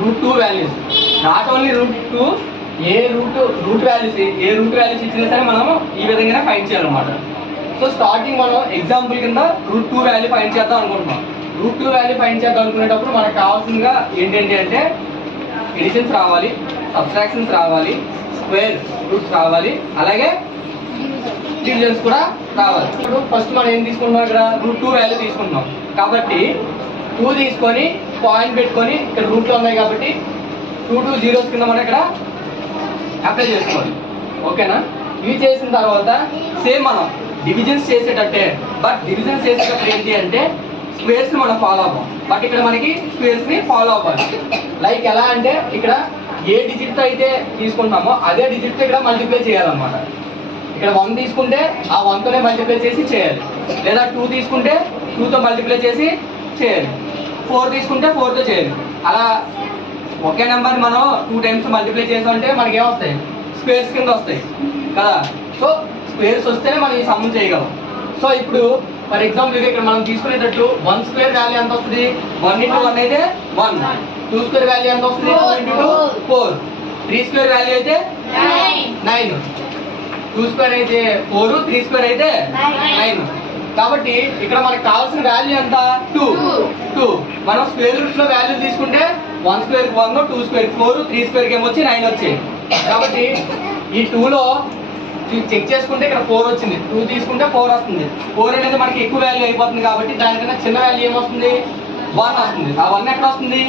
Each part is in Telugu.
√2 వాల్యూస్, నాట్ ఓన్లీ √2, ఏ రూట్ వాల్యూస్ ఇచ్చినా సరే మనము ఈ విధంగానే ఫైండ్ చేయాలన్నమాట. సో స్టార్టింగ్ మనం ఎగ్జాంపుల్ కింద √2 వాల్యూ ఫైండ్ చేద్దాం అనుకుంటున్నాం. √2 వాల్యూ ఫైండ్ చేద్దాం అనుకునేటప్పుడు మనకు కావాల్సిందిగా ఏంటంటే అంటే ఎడిషన్స్ రావాలి, సబ్ట్రాక్షన్స్ రావాలి, స్క్వేర్ రూట్స్ రావాలి, అలాగే డివిజన్స్ కూడా రావాలి. ఇప్పుడు ఫస్ట్ మనం ఏం తీసుకుంటున్నాం, ఇక్కడ √2 వాల్యూ తీసుకుంటున్నాం కాబట్టి 2 తీసుకొని పాయింట్ పెట్టుకొని ఇక్కడ రూట్లో ఉన్నాయి కాబట్టి 2 జీరోస్ కింద మనం ఇక్కడ అప్లై చేసుకోవాలి. ఓకేనా? ఇవి చేసిన తర్వాత సేమ్ మనం డివిజన్స్ చేసేటట్టే, బట్ డివిజన్స్ చేసేటప్పుడు ఏంటి అంటే స్క్వేర్స్ ని మనం ఫాలో అవ్వం, బట్ ఇక్కడ మనకి స్క్వేర్స్ ని ఫాలో అవ్వాలి. లైక్ ఎలా అంటే ఇక్కడ ఏ డిజిట్ అయితే తీసుకుంటామో అదే డిజిట్ ఇక్కడ మల్టిప్లై చేయాలన్నమాట. ఇక్కడ 1 తీసుకుంటే ఆ 1తోనే మల్టిప్లై చేసి చేయాలి, లేదా 2 తీసుకుంటే 2తో మల్టిప్లై చేసి చేయాలి, 4 తీసుకుంటే 4తో చేయాలి. అలా ఒకే నెంబర్ మనం 2 టైమ్స్ మల్టిప్లై చేసామంటే మనకి ఏమొస్తాయి, స్క్వేర్స్ కింద వస్తాయి కదా. సో స్క్వేర్స్ వస్తేనే మనం ఈ సమ్ చేయగలం. సో ఇప్పుడు ఫర్ ఎగ్జాంపుల్ ఇక్కడ మనం తీసుకునేటట్టు 1 స్క్వేర్ వాల్యూ ఎంత వస్తుంది, 1 × 1 అయితే 1, 2 స్క్వేర్ వాల్యూ ఎంత వస్తుంది, 2 × 2 4, 3 స్క్వేర్ వాల్యూ అయితే 9, 2 స్క్వేర్ అయితే 4, 3 స్క్వేర్ అయితే 9. కాబట్టి ఇక్కడ మనకు కావాల్సిన వాల్యూ ఎంత, 2. మనం స్క్వేర్ రూట్స్ లో వాల్యూ తీసుకుంటే 1 స్క్వేర్ 1, 2 స్క్వేర్ 4, 3 స్క్వేర్ ఏమో వచ్చి 9 వచ్చాయి. కాబట్టి ఈ 2లో చెక్ చేసుకుంటే ఇక్కడ 4 వచ్చింది, 2 తీసుకుంటే 4 వస్తుంది. 4 అనేది మనకి ఎక్కువ వాల్యూ అయిపోతుంది కాబట్టి దానికన్నా చిన్న వాల్యూ ఏమొస్తుంది, 1 వస్తుంది. ఆ 1 ఎక్కడ వస్తుంది,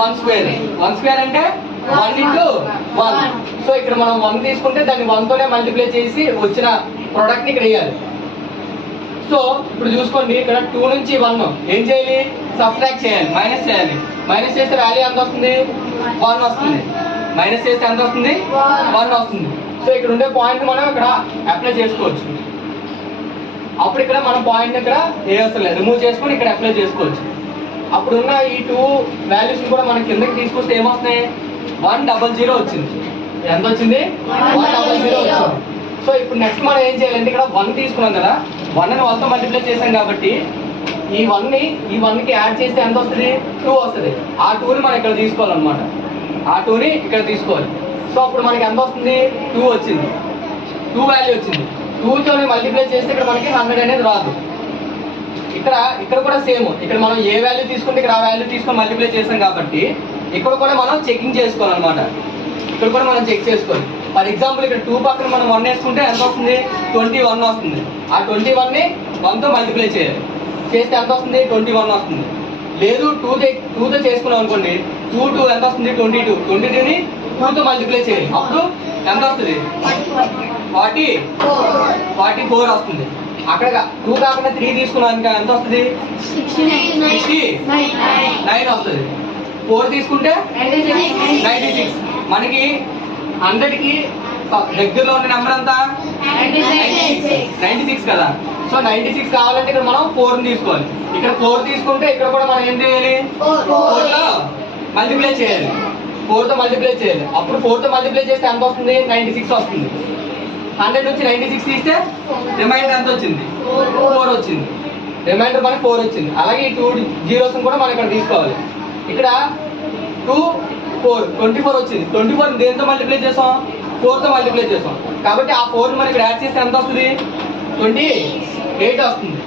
1 స్క్వేర్. 1 స్క్వేర్ అంటే 1 × 1. సో ఇక్కడ మనం 1 తీసుకుంటే దాన్ని 1తోనే మల్టిప్లై చేసి వచ్చిన ప్రోడక్ట్ ని ఇక్కడ వేయాలి. సో ఇప్పుడు చూసుకోండి, ఇక్కడ 2 నుంచి 1 ఏం చేయాలి, సబ్ట్రాక్ట్ చేయాలి, మైనస్ చేయాలి. మైనస్ చేస్తే వాల్యూ ఎంత వస్తుంది, 1 వస్తుంది. మైనస్ చేస్తే ఎంత వస్తుంది, 1 వస్తుంది. సో ఇక్కడ ఉండే పాయింట్ మనం ఇక్కడ అప్లై చేసుకోవచ్చు. అప్పుడు ఇక్కడ మనం పాయింట్ ఇక్కడ వేయవసరం, రిమూవ్ చేసుకొని ఇక్కడ అప్లై చేసుకోవచ్చు. అప్పుడున్న ఈ 2 వాల్యూస్ కూడా మనం కిందకి తీసుకొస్తే ఏమవుతున్నాయి, 100 వచ్చింది. ఎంత వచ్చింది, 100 వచ్చింది. సో ఇప్పుడు నెక్స్ట్ మనం ఏం చేయాలంటే ఇక్కడ 1 తీసుకున్నాం కదా, 1ని 1తో మల్టిప్లై చేసాం కాబట్టి ఈ 1కి యాడ్ చేస్తే ఎంత వస్తుంది, 2 వస్తుంది. ఆ 2ని మనం ఇక్కడ తీసుకోవాలన్నమాట, ఆ 2ని ఇక్కడ తీసుకోవాలి. సో అప్పుడు మనకి ఎంత వస్తుంది, 2 వచ్చింది, 2 వాల్యూ వచ్చింది. 2తో మల్టిప్లై చేస్తే ఇక్కడ మనకి 100 అనేది రాదు. ఇక్కడ కూడా సేమ్, ఇక్కడ మనం ఏ వాల్యూ తీసుకుంటే ఇక్కడ ఆ వాల్యూ తీసుకొని మల్టిప్లై చేసాం కాబట్టి ఇక్కడ కూడా మనం చెకింగ్ చేసుకోవాలన్నమాట. ఇక్కడ కూడా మనం చెక్ చేసుకోవాలి. ఫర్ ఎగ్జాంపుల్ ఇక్కడ 2 పక్కన మనం 1 వేసుకుంటే ఎంత వస్తుంది, 21 వస్తుంది. ఆ 21ని 1తో మల్టిప్లై చేయాలి, చేస్తే ఎంత వస్తుంది, 21 వస్తుంది. లేదు 2తో చేసుకున్నాం అనుకోండి, 2 ఎంత వస్తుంది, 22. 22ని 2తో మల్టిప్లై చేయాలి, అప్పుడు ఎంత వస్తుంది, 44 వస్తుంది. అక్కడ 2 కాకుండా 3 తీసుకున్నాను ఎంత వస్తుంది, 69 వస్తుంది. 4 తీసుకుంటే 96. మనకి 100కి దగ్గరలో ఉన్న నెంబర్ అంతా 96 కదా. సో 96 కావాలంటే ఇక్కడ మనం 4ని తీసుకోవాలి. ఇక్కడ 4 తీసుకుంటే ఇక్కడ కూడా మనం ఏం చేయాలి, 4తో మల్టిప్లై చేయాలి, 4తో మల్టిప్లై చేయాలి. అప్పుడు 4తో మల్టిప్లై చేస్తే ఎంత వస్తుంది, 96 వస్తుంది. 100 నుంచి 96 తీస్తే రిమైండర్ ఎంత వచ్చింది, 4 వచ్చింది. రిమైండర్ మనకి 4 వచ్చింది. అలాగే ఈ 2 జీరోస్ కూడా మనం ఇక్కడ తీసుకోవాలి. ఇక్కడ 2, 4, 24 వచ్చింది. 24 దేంతో మల్టిప్లై చేసాం, 4తో మల్టిప్లై చేసాం కాబట్టి ఆ 4ని మనం ఇక్కడ యాడ్ చేస్తే ఎంత వస్తుంది, 28 వస్తుంది.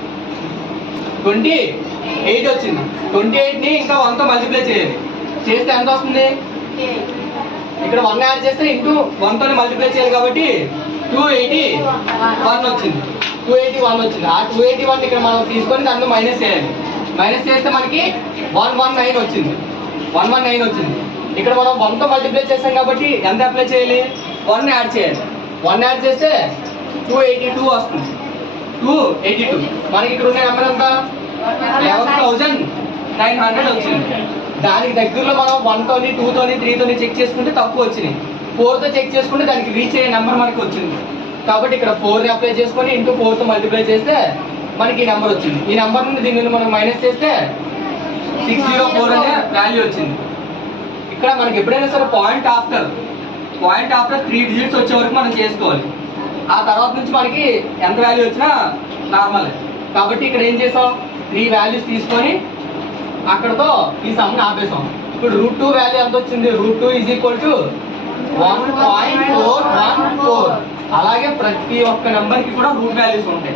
28 వచ్చింది. 28ని ఇంకా 1తో మల్టిప్లై చేయాలి, చేస్తే ఎంత వస్తుంది, ఇక్కడ 1 యాడ్ చేస్తే ఇంటూ 1తోనే మల్టిప్లై చేయాలి కాబట్టి 281 వచ్చింది. 281 వచ్చింది. ఆ 281 ఇక్కడ మనం తీసుకొని దాంట్లో మైనస్ చేయాలి. మైనస్ చేస్తే మనకి 119 వచ్చింది. 119 వచ్చింది. ఇక్కడ మనం 1తో మల్టిప్లై చేసాం కాబట్టి ఎంత అప్లై చేయాలి, 1 యాడ్ చేయాలి. 1 యాడ్ చేస్తే 282 వస్తుంది. 282 మనకి ఇక్కడ ఉన్న నెంబర్ ఎంత, 11,900 వచ్చింది. దానికి దగ్గరలో మనం 1తోని 2తోని 3తోని చెక్ చేసుకుంటే తక్కువ వచ్చినాయి. 4తో చెక్ చేసుకుంటే దానికి రీచ్ అయ్యే నెంబర్ మనకి వచ్చింది. కాబట్టి ఇక్కడ 4ని అప్లై చేసుకొని ఇంటూ 4తో మల్టిప్లై చేస్తే మనకి ఈ నెంబర్ వచ్చింది. ఈ నెంబర్ నుండి దీన్ని మనం మైనస్ చేస్తే 604 అనే వాల్యూ వచ్చింది. ఇక్కడ మనకి ఎప్పుడైనా సరే పాయింట్ ఆఫ్టర్ 3 డిజిట్స్ వచ్చే వరకు మనం చేసుకోవాలి. ఆ తర్వాత నుంచి మనకి ఎంత వాల్యూ వచ్చినా నార్మల్. కాబట్టి ఇక్కడ ఏం చేసాం, 3 వాల్యూస్ తీసుకొని అక్కడతో ఈ సమ్ని ఆపేసాం. ఇప్పుడు ఇప్పుడు రూట్ 2 వాల్యూ ఎంత వచ్చింది? Root 2 is equal to 1.414. అలాగే ప్రతి ఒక్క నెంబర్ కి కూడా రూట్ వాల్యూస్ ఉంటాయి.